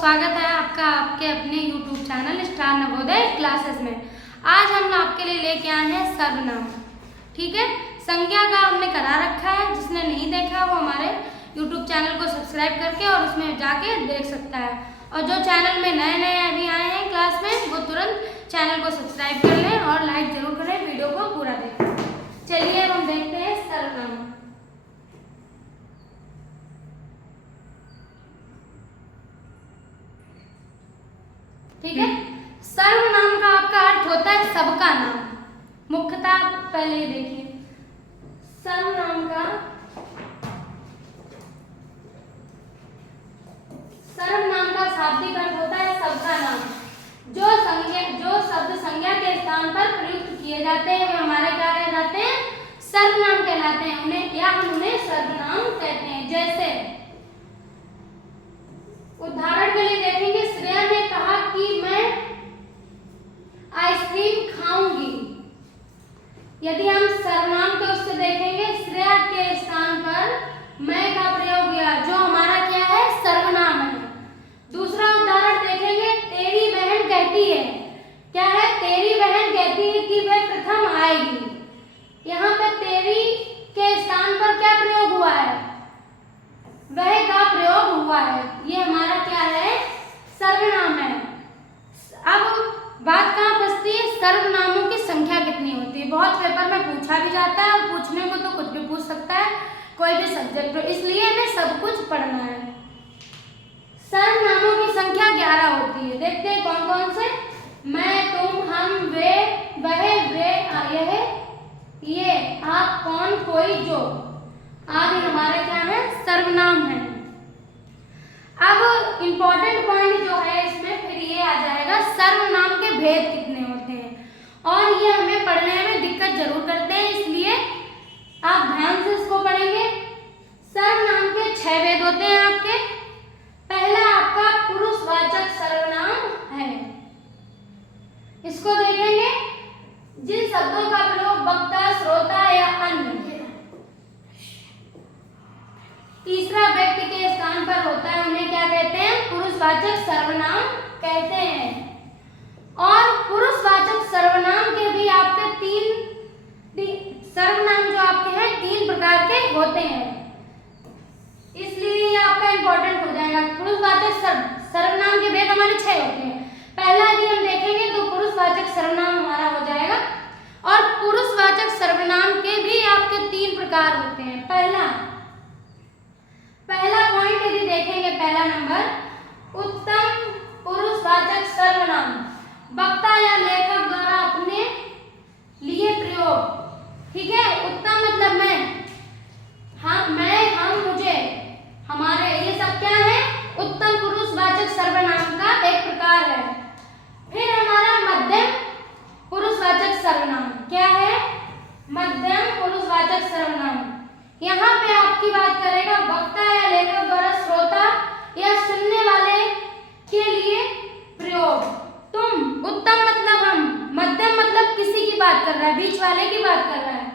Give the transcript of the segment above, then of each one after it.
स्वागत है आपका आपके अपने YouTube channel star Navodaya classes में। आज हम आपके लिए लेके आए हैं सर्वनाम। ठीक है, संज्ञा का हमने करा रखा है, जिसने नहीं देखा वो हमारे YouTube चैनल को सब्सक्राइब करके और उसमें जाके देख सकता है। और जो चैनल में नए नए अभी आए हैं क्लास में, वो तुरंत चैनल को सब्सक्राइब कर लें और लाइक जरूर करें, वीडियो को पूरा देखें। चलिए अब हम देखते हैं सर्वनाम। ठीक है, सर्वनाम का आपका अर्थ होता है सबका नाम। मुख्यतः पहले देखिए, सर्वनाम का शाब्दिक अर्थ होता है सबका नाम। जो शब्द संज्ञा के स्थान पर प्रयुक्त किए जाते हैं वे हमारे क्या कहे जाते हैं? सर्वनाम कहलाते हैं। हम उन्हें सर्वनाम कहते हैं। जैसे उदाहरण के लिए देखेंगे, श्रेया ने कहा कि मैं आइसक्रीम खाऊंगी। यदि हम सर्वनाम के उससे देखेंगे, श्रेया के स्थान पर मैं का प्रयोग किया, जो हमारा क्या है? सर्वनाम है। दूसरा उदाहरण देखेंगे, तेरी बहन कहती है। क्या है? तेरी बहन कहती है कि वह प्रथम आएगी। यहाँ पे तेरी के स्थान पर क्या प्रयोग हुआ है? वह का प्रयोग हुआ है। ये हमारा क्या है? सर्वनाम है। अब बात कहाँ फंसती है? सर्वनामों की संख्या कितनी होती है। बहुत पेपर में पूछा भी जाता है और पूछने को तो कुछ भी पूछ सकता है, कोई भी सब्जेक्ट हो, इसलिए हमें सब कुछ पढ़ना है। सर्वनामों की संख्या 11 होती है। देखते हैं कौन कौन से? मैं, तुम, हम, वे, वह, वे, यह, ये, आप, कौन, कोई, जो आदि हमारे क्या है? सर्वनाम है। अब इम्पोर्टेंट पॉइंट जो है इसमें फिर ये आ जाएगा, सर्वनाम के भेद कितने होते हैं, और ये हमें पढ़ने में दिक्कत जरूर करते हैं, इसलिए आप ध्यान से इसको पढ़ेंगे। सर्वनाम के 6 भेद होते हैं आपके। पहला आपका पुरुषवाचक सर्वनाम है। इसको देखेंगे, जिन शब्दों का प्रयोग वक्ता, श्रोता या अन्य तीसरा व्यक्ति के स्थान पर होता है, उन्हें क्या कहते हैं? पुरुषवाचक सर्वनाम कहते हैं। और पुरुषवाचक सर्वनाम के भी आपके सर्वनाम जो आपके हैं 3 प्रकार के होते हैं, इसलिए ये आपका इंपॉर्टेंट हो जाएगा। पुरुषवाचक सर्वनाम के भेद हमारे 6 होते हैं। पहला यदि हम देखेंगे तो पुरुषवाचक सर्वनाम हमारा हो जाएगा। और पुरुषवाचक सर्वनाम के भी आपके 3 प्रकार होते हैं। पहला पॉइंट यदि देखेंगे, पहला नंबर, उत्तम पुरुषवाचक सर्वनाम, वक्ता या लेखक द्वारा अपने लिए प्रयोग। ठीक है, उत्तम मतलब मैं, मुझे, हमारे, ये सब क्या है? उत्तम पुरुषवाचक सर्वनाम का एक प्रकार है। फिर हमारा मध्यम पुरुषवाचक सर्वनाम क्या है? मध्यम पुरुषवाचक सर्वनाम, यहाँ पे आपकी बात करेगा वक्ता या लेखक द्वारा श्रोता या सुनने वाले के लिए प्रयोग। तुम, उत्तम मतलब हम, मध्यम मतलब किसी की बात कर रहा है, बीच वाले की बात कर रहा है।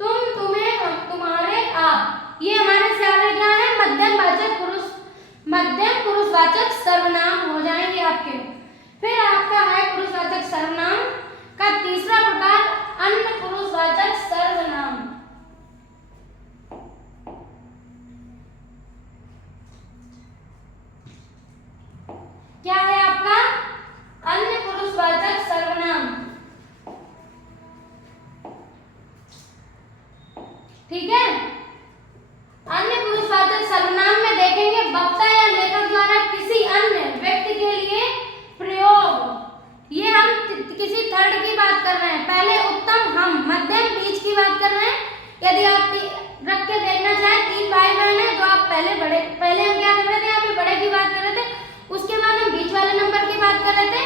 तुम, तुम्हें, हम, तुम्हारे, आप, ये हमारे सारे क्या है? मध्यम पुरुषवाचक सर्वनाम हो जाएंगे आपके। फिर आपका है पुरुषवाचक सर्वनाम का तीसरा प्रकार, अन्य पुरुषवाचक सर्वनाम। क्या है आपका? अन्य पुरुषवाचक सर्वनाम। ठीक है, अन्य पुरुषवाचक सर्वनाम में देखेंगे वक्ता या लेखक द्वारा किसी अन्य व्यक्ति के लिए प्रयोग। ये हम किसी थर्ड की बात कर रहे हैं। पहले उत्तम, हम, मध्यम, बीच की बात कर रहे हैं। यदि आप रख के देखना चाहें, 3 भाई बहन है, तो आप पहले हम क्या कर रहे थे? यहाँ पे बड़े की बात कर रहे थे, उसके बाद हम बीच वाले नंबर की बात कर रहे थे,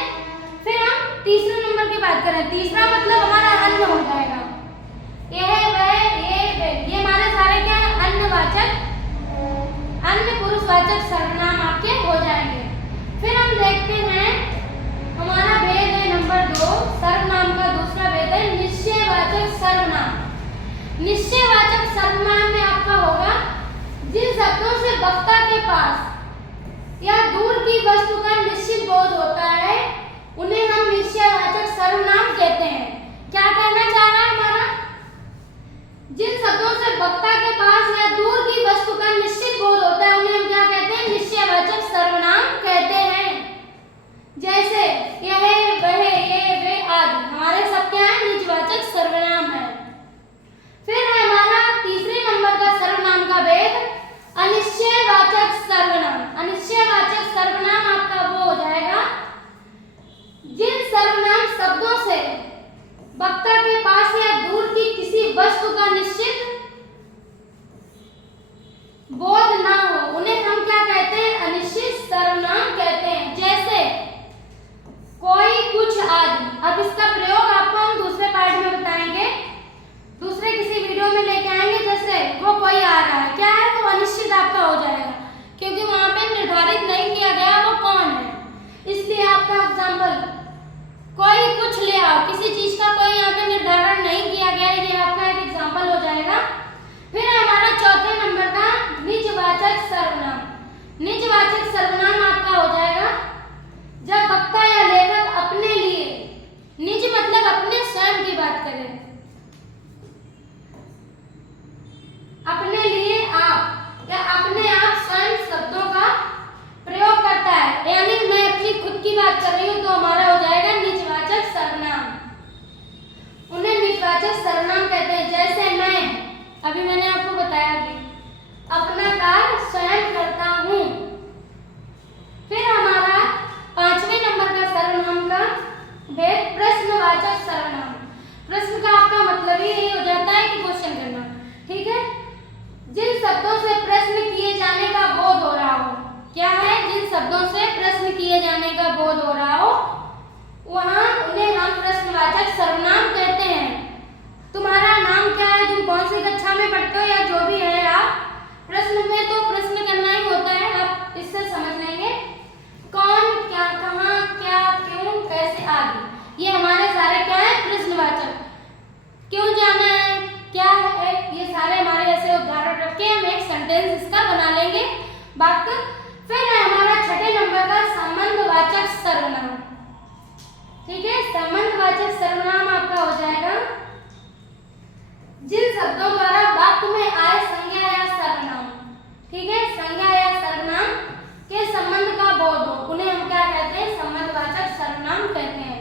फिर हम तीसरे नंबर की बात कर रहे हैं। तीसरा मतलब हमारा अन्य हो जाएगा। यह, वह, ये हमारे सारे क्या है? अन्य पुरुषवाचक सर्वनाम आपके हो जाएंगे। फिर हम देखते हैं, हमारा भेद है नंबर 2, सर्वनाम का दूसरा भेद है निश्चयवाचक सर्वनाम। निश्चयवाचक सर्वनाम में आपका होगा जिन शब्दों से वक्ता के पास या दूर की बोध होता है उन्हें हम निश्चयवाचक सर्वनाम कहते हैं। क्या कहना चाह रहा है हमारा? जिन शब्दों से वक्ता के पास या दूर की वस्तु का निश्चित बोध होता है उन्हें हम क्या कहते हैं? निश्चयवाचक सर्वनाम कहते हैं। जैसे यह, वह, ये, वे आदि हमारे सब क्या है? निजवाचक सर्वनाम है। फिर है हमारा तीसरे नंबर का सर्वनाम का भेद, अनिश्चयवाचक सर्वनाम। अनिश्चयवाचक सर्वनाम आपका वो हो जाएगा जिन सर्वनाम शब्दों से वक्ता के पास या दूर की किसी वस्तु का निश्चित बोध ना हो उन्हें हम क्या कहते हैं? अनिश्चित सर्वनाम कहते हैं। जैसे कोई, कुछ आदि। अब इसका प्रयोग आपको हम दूसरे पार्ट में बताएंगे, दूसरे किसी वीडियो में लेके आएंगे। जैसे वो कोई आ रहा है, क्या है? वो अनिश्चित आपका हो जाएगा क्योंकि वहां पे निर्धारित नहीं किया गया वो कौन है। इसलिए आपका एग्जाम्पल कोई कुछ ले आओ, किसी चीज का कोई यहाँ पे निर्धारण नहीं किया गया, ये आपका एक एग्जाम्पल हो जाएगा। फिर हमारा चौथे नंबर का निजवाचक सर्वनाम। निजवाचक सर्वनाम आपका हो जाएगा जब वक्ता या लेखक अपने लिए, निज मतलब अपने स्वयं की बात करें, अपने लिए आप या अपने आप स्वयं शब्दों का प्रयोग करता है, यानी मैं अपनी खुद की बात कर रही हूँ तो हमारा हो जाएगा निजवाचक सर्वनाम। उन्हें निजवाचक सर्वनाम कहते हैं। जैसे मैं, अभी मैंने आपको बताया कि अपना कार्य स्वयं करता हूँ। फिर हमारा पांचवें नंबर का सर्वनाम का भेद, प्रश्नवाचक सर्वनाम। प्रश्न का आपका मतलब ही यही हो जाता है कि क्वेश्चन करना, ठीक है? जिन शब्दों से प्रश्न किए जाने का बोध हो रहा हो, क्या है? जिन शब्दों से प्रश्न किए जाने का बोध हो रहा हो वहां उन्हें हम प्रश्नवाचक सर्वनाम कहते हैं। तुम्हारा नाम क्या है? तुम कौन सी कक्षा में पढ़ते हो या जो भी है आप, प्रश्न में तो प्रश्न करना ही होता है। आप इससे समझ लेंगे कौन, क्या, कहाँ, क्या, क्यों, कैसे आदि, ये हमारे सारे क्या है? प्रश्नवाचक। क्यों जाना है, क्या है, ये सारे हमारे ऐसे उदाहरण रख के हम एक सेंटेंस इसका बना लेंगे वाक्य। फिर है हमारा छठे नंबर का संबंधवाचक सर्वनाम, ठीक है? संबंधवाचक सर्वनाम आपका हो जाएगा जिन शब्दों द्वारा वाक्य में आए संज्ञा या सर्वनाम, ठीक है? संज्ञा या सर्वनाम के संबंध का बोध हो उन्हें हम क्या कहते हैं? संबंधवाचक सर्वनाम कहते हैं।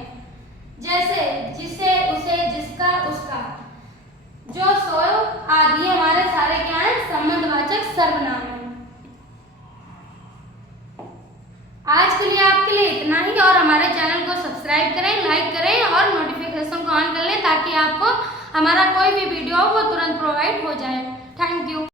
जैसे जिसे, उसे, जिसका, उसका, जो, सो आदि हमारे सारे क्या हैं? संबंधवाचक सर्वनाम है। आज के लिए आपके लिए इतना ही, और हमारे चैनल को सब्सक्राइब करें, लाइक करें और नोटिफिकेशन को ऑन कर लें ताकि आपको हमारा कोई भी वीडियो हो वो तुरंत प्रोवाइड हो जाए। Thank you.